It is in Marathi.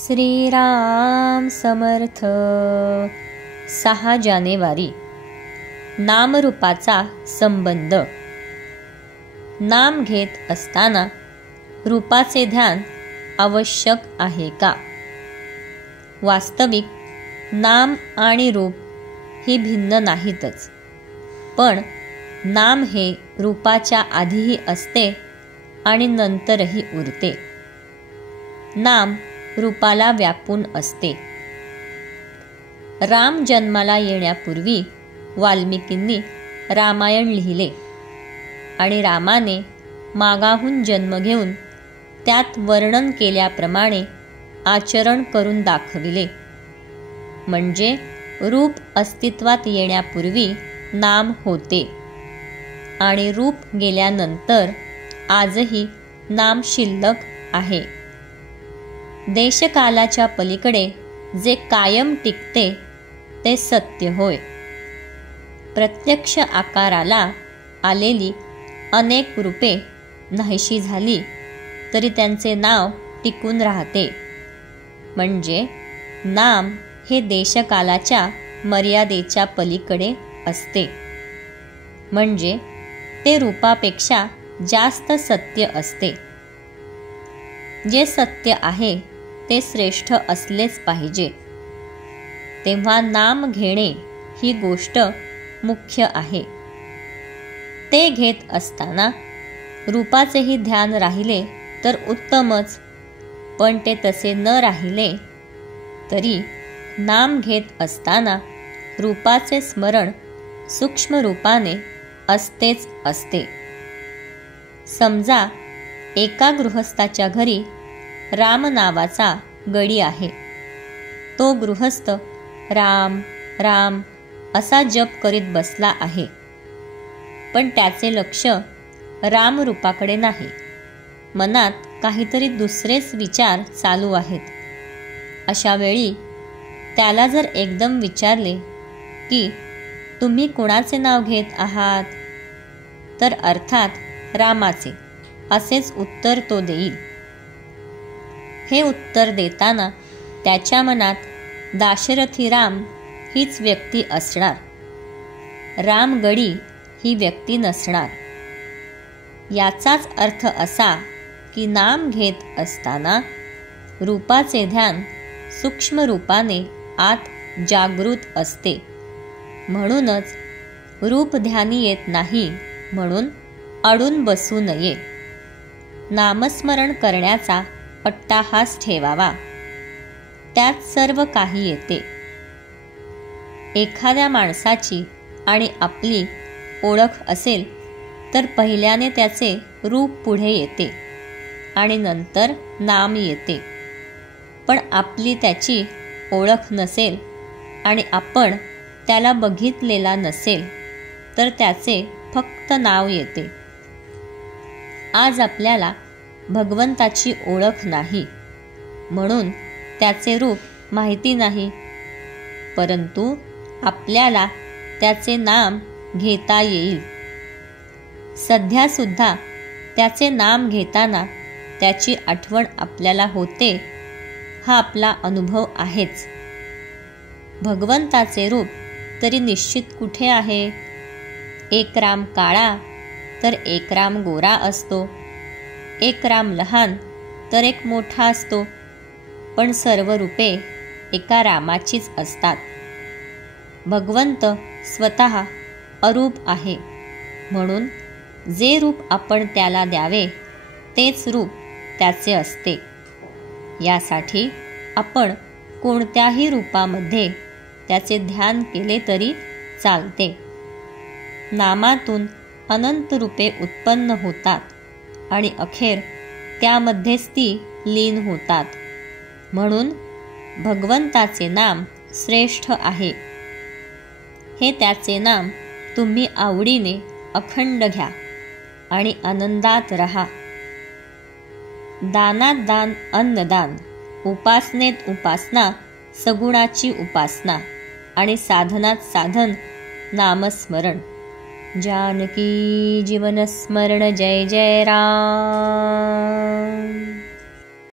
श्रीराम समर्थ. 6 जानेवारी. नामरूपाचा संबंध. नाम घेत असताना रूपाचे ध्यान आवश्यक आहे का? वास्तविक नाम आणि रूप ही भिन्न नाहीतच, पण नाम हे रूपाच्या आधीही असते आणि नंतरही उरते. नाम रूपाला व्यापून असते. राम जन्माला येण्यापूर्वी वाल्मिकींनी रामायण लिहिले आणि रामाने मागाहून जन्म घेऊन त्यात वर्णन केल्याप्रमाणे आचरण करून दाखविले. म्हणजे रूप अस्तित्वात येण्यापूर्वी नाम होते आणि रूप गेल्यानंतर आजही नाम शिल्लक आहे. देशकालाच्या पलीकडे जे कायम टिकते ते सत्य होय. प्रत्यक्ष आकाराला आलेली अनेक रूपे नाहीशी झाली तरी त्यांचे नाव टिकून राहते. म्हणजे नाम हे देशकालाच्या मर्यादेच्या पलीकडे असते. म्हणजे ते रूपापेक्षा जास्त सत्य असते. जे सत्य आहे ते श्रेष्ठ असलेच पाहिजे. तेव्हा नाम घेणे ही गोष्ट मुख्य आहे. ते घेत असताना रूपाचेही ध्यान राहिले तर उत्तमच, पण ते तसे न राहिले तरी नाम घेत असताना रूपाचे स्मरण सूक्ष्म रूपाने असतेच असते. समजा एका गृहस्थाच्या घरी राम नावाचा गडी आहे. तो गृहस्थ राम राम असा जप करीत बसला आहे, पण त्याचे लक्ष रामरूपाकडे नाही. मनात काहीतरी दुसरेच विचार चालू आहेत. अशा वेळी त्याला जर एकदम विचारले की तुम्ही कुणाचे नाव घेत आहात, तर अर्थात रामाचे असेच उत्तर तो देईल. हे उत्तर देताना त्याच्या मनात दाशरथी राम हीच व्यक्ती असणार. रामगडी ही व्यक्ती नसणार. याचाच अर्थ असा की नाम घेत असताना रूपाचे ध्यान सूक्ष्म रूपाने आत जागृत असते. म्हणूनच रूप ध्यानी येत नाही म्हणून अडून बसू नये. नामस्मरण करण्याचा अट्टाहास ठेवावा. त्यात सर्व काही येते. एखाद्या माणसाची आणि आपली ओळख असेल तर पहिल्याने त्याचे रूप पुढे येते आणि नंतर नाम येते. पण आपली त्याची ओळख नसेल आणि आपण त्याला बघितलेला नसेल तर त्याचे फक्त नाव येते. आज आपल्याला भगवंताची ओळख नाही म्हणून त्याचे रूप माहिती नाही, परंतु आपल्याला त्याचे नाम घेता येईल. सध्यासुद्धा त्याचे नाम घेताना त्याची आठवण आपल्याला होते, हा आपला अनुभव आहेच. भगवंताचे रूप तरी निश्चित कुठे आहे? एक राम काळा तर एक राम गोरा असतो. एक राम लहान तर एक मोठा असतो. पण सर्व रूपे एका रामाचीच असतात. भगवंत स्वतः अरूप आहे म्हणून जे रूप आपण त्याला द्यावे तेच रूप त्याचे असते. यासाठी आपण कोणत्याही रूपामध्ये त्याचे ध्यान केले तरी चालते. नामातून अनंत रूपे उत्पन्न होतात आणि अखेर त्यामध्येच ती लीन होतात. म्हणून भगवंताचे नाम श्रेष्ठ आहे. हे त्याचे नाम तुम्ही आवडीने अखंड घ्या आणि आनंदात रहा. दानात दान अन्नदान, उपासनेत उपासना सगुणाची उपासना आणि साधनात साधन नामस्मरण. जानकी जीवन स्मरण. जय जय राम.